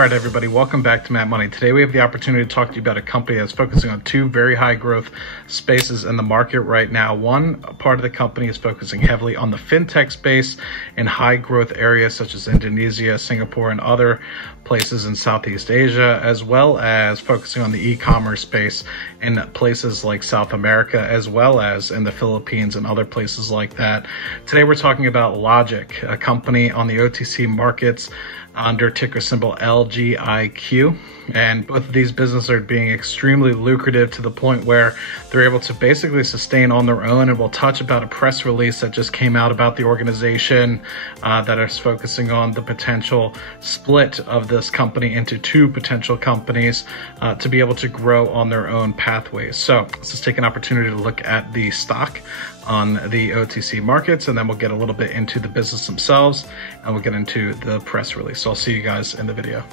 All right, everybody, welcome back to Matt Money. Today we have the opportunity to talk to you about a company that's focusing on two very high growth spaces in the market right now. One part of the company is focusing heavily on the FinTech space in high growth areas such as Indonesia, Singapore, and other places in Southeast Asia, as well as focusing on the e-commerce space in places like South America, as well as in the Philippines and other places like that. Today we're talking about Logiq, a company on the OTC markets under ticker symbol LGIQ. And both of these businesses are being extremely lucrative to the point where they're able to basically sustain on their own. And we'll touch about a press release that just came out about the organization that is focusing on the potential split of this company into two potential companies to be able to grow on their own pathways. So let's just take an opportunity to look at the stock on the OTC markets, and then we'll get a little bit into the business themselves, and we'll get into the press release. So I'll see you guys in the video.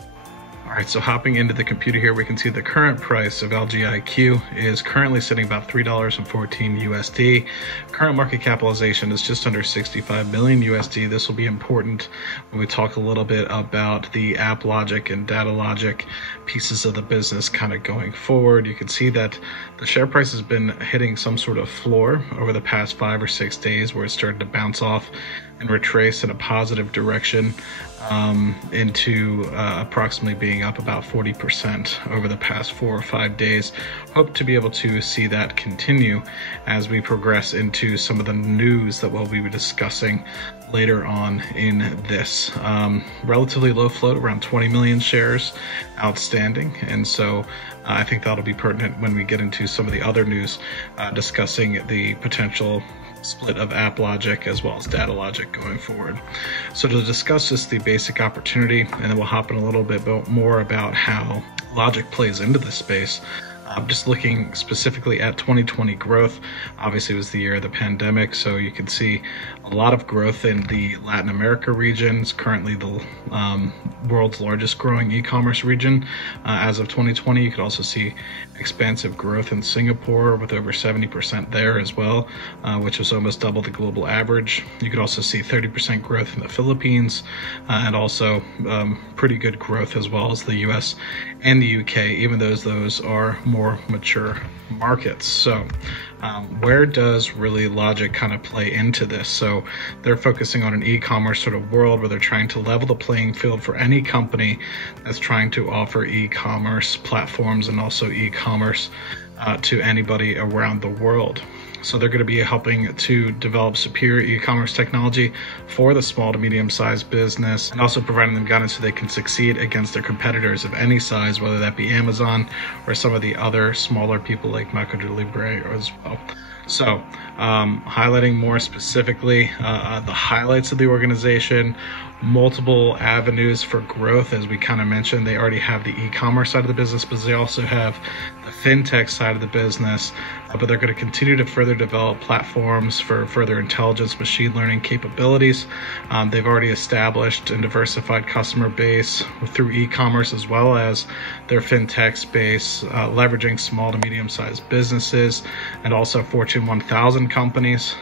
All right, so hopping into the computer here, we can see the current price of LGIQ is currently sitting about $3.14 USD. Current market capitalization is just under 65 million USD. This will be important when we talk a little bit about the app Logiq and data Logiq pieces of the business kind of going forward. You can see that the share price has been hitting some sort of floor over the past 5 or 6 days where it started to bounce off and retrace in a positive direction into approximately being up about 40% over the past 4 or 5 days. Hope to be able to see that continue as we progress into some of the news that we'll be discussing later on in this. Relatively low float, around 20 million shares outstanding, and so I think that'll be pertinent when we get into some of the other news discussing the potential split of app Logiq as well as data Logiq going forward. So to discuss just the basic opportunity, and then we'll hop in a little bit more about how Logiq plays into this space. Just looking specifically at 2020 growth, obviously it was the year of the pandemic, so you can see a lot of growth in the Latin America region. It's currently the world's largest growing e-commerce region as of 2020. You could also see expansive growth in Singapore with over 70% there as well, which was almost double the global average. You could also see 30% growth in the Philippines and also pretty good growth as well as the US and the UK, even though those are more mature markets. So where does really Logiq kind of play into this? So they're focusing on an e-commerce sort of world where they're trying to level the playing field for any company that's trying to offer e-commerce platforms and also e-commerce to anybody around the world. So they're going to be helping to develop superior e-commerce technology for the small to medium-sized business, and also providing them guidance so they can succeed against their competitors of any size, whether that be Amazon or some of the other smaller people like Mercado Libre as well. So highlighting more specifically the highlights of the organization, multiple avenues for growth. As we kind of mentioned, they already have the e-commerce side of the business, but they also have the FinTech side of the business, but they're going to continue to further develop platforms for further intelligence, machine learning capabilities. They've already established and diversified customer base through e-commerce as well as their FinTech space, leveraging small to medium-sized businesses and also Fortune 1000 companies.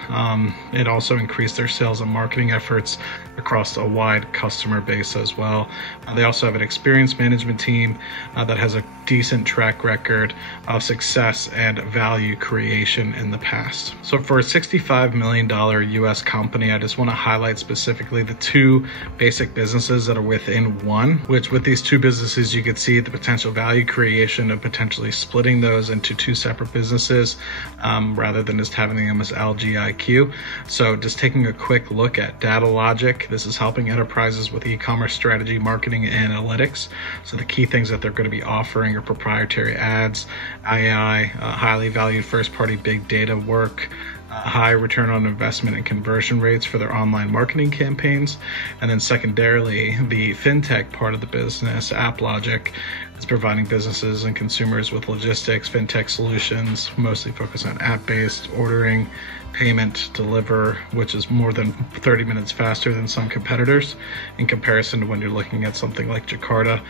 It also increased their sales and marketing efforts across a wide customer base as well. They also have an experienced management team that has a decent track record of success and value creation in the past. So for a $65 million US company, I just want to highlight specifically the two basic businesses that are within one, which with these two businesses, you could see the potential value creation of potentially splitting those into two separate businesses rather than just having them as LGIQ. So just taking a quick look at data Logiq, this is helping enterprises with e-commerce strategy, marketing, and analytics. So the key things that they're going to be offering are proprietary ads, AI, highly valued first-party big data work, high return on investment and conversion rates for their online marketing campaigns. And then secondarily, the FinTech part of the business, app Logiq, is providing businesses and consumers with logistics, FinTech solutions, mostly focused on app-based ordering, payment, deliver, which is more than 30 minutes faster than some competitors in comparison to when you're looking at something like Jakarta,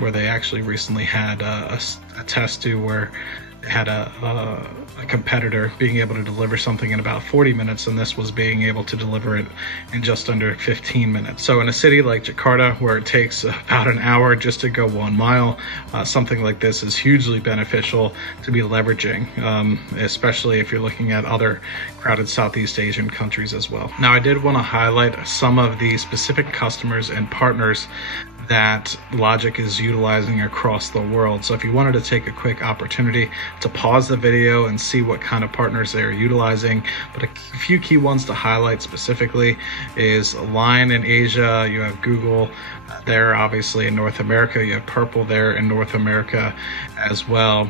where they actually recently had a test do where had a competitor being able to deliver something in about 40 minutes, and this was being able to deliver it in just under 15 minutes. So in a city like Jakarta, where it takes about an hour just to go 1 mile, something like this is hugely beneficial to be leveraging, especially if you're looking at other crowded Southeast Asian countries as well. Now, I did want to highlight some of the specific customers and partners that Logiq is utilizing across the world. So if you wanted to take a quick opportunity to pause the video and see what kind of partners they're utilizing, but a few key ones to highlight specifically is Line in Asia, you have Google there obviously in North America, you have Purple there in North America as well,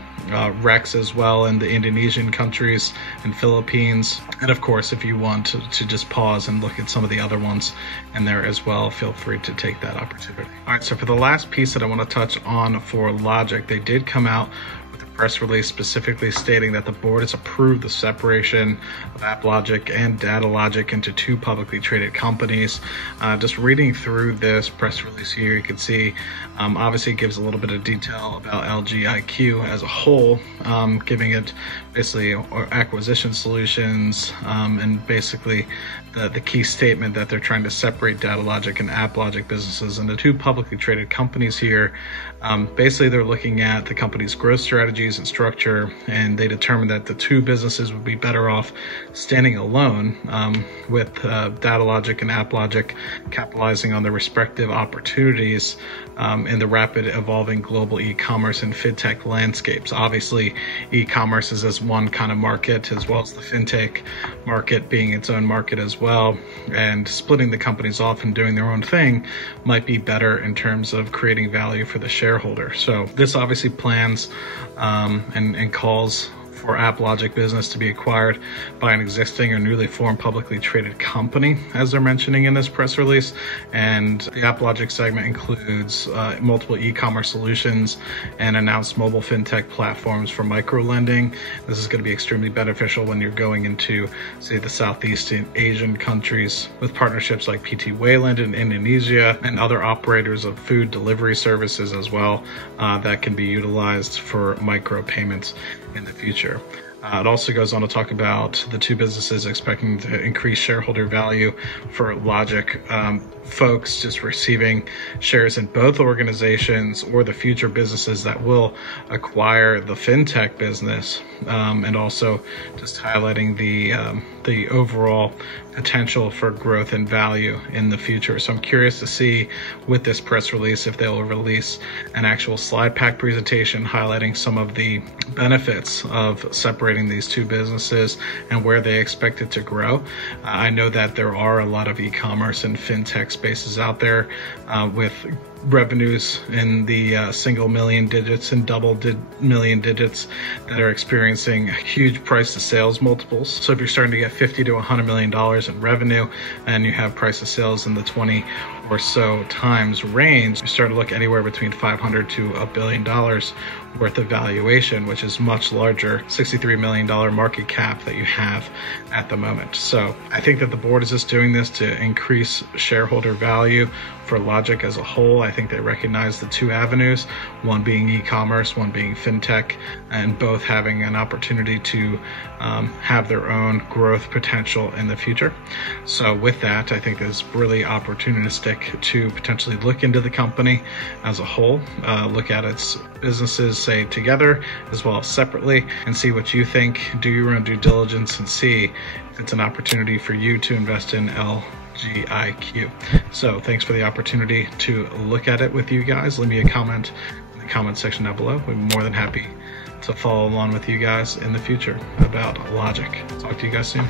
Rex as well in the Indonesian countries and Philippines. And of course, if you want to just pause and look at some of the other ones in there as well, feel free to take that opportunity. All right, so for the last piece that I want to touch on for Logiq, they did come out with a press release specifically stating that the board has approved the separation of AppLogic and DataLogic into two publicly traded companies. Just reading through this press release here, you can see obviously it gives a little bit of detail about LGIQ as a whole, giving it basically acquisition solutions, and basically the key statement that they're trying to separate DataLogic and AppLogic businesses into two publicly traded companies here. Basically, they're looking at the company's growth strategies and structure, and they determined that the two businesses would be better off standing alone, with DataLogic and AppLogic capitalizing on their respective opportunities in the rapid evolving global e-commerce and FinTech landscapes. Obviously, e-commerce is as one kind of market, as well as the FinTech market being its own market as well. And splitting the companies off and doing their own thing might be better in terms of creating value for the shareholder. So this obviously plans and calls for AppLogic business to be acquired by an existing or newly formed publicly traded company, as they're mentioning in this press release. And the AppLogic segment includes multiple e-commerce solutions and announced mobile fintech platforms for micro lending. This is going to be extremely beneficial when you're going into, say, the Southeast Asian countries with partnerships like PT Wayland in Indonesia and other operators of food delivery services as well, that can be utilized for micro payments in the future. It also goes on to talk about the two businesses expecting to increase shareholder value for Logiq folks just receiving shares in both organizations or the future businesses that will acquire the FinTech business, and also just highlighting the overall potential for growth and value in the future. So I'm curious to see with this press release if they'll release an actual slide pack presentation highlighting some of the benefits of separating these two businesses and where they expect it to grow. I know that there are a lot of e-commerce and FinTech spaces out there with revenues in the single million digits and million digits that are experiencing huge price to sales multiples. So if you're starting to get $50 to $100 million in revenue and you have price to sales in the 20 or so times range, you start to look anywhere between $500 to $1 billion worth of valuation, which is much larger, $63 million market cap that you have at the moment. So I think that the board is just doing this to increase shareholder value for Logiq as a whole. I think they recognize the two avenues, one being e-commerce, one being FinTech, and both having an opportunity to have their own growth potential in the future. So with that, I think it's really opportunistic to potentially look into the company as a whole, look at its businesses, say together as well as separately, and see what you think. Do your own due diligence and see if it's an opportunity for you to invest in LGIQ. So thanks for the opportunity to look at it with you guys. Leave me a comment in the comment section down below. We'd be more than happy to follow along with you guys in the future about Logiq. Talk to you guys soon.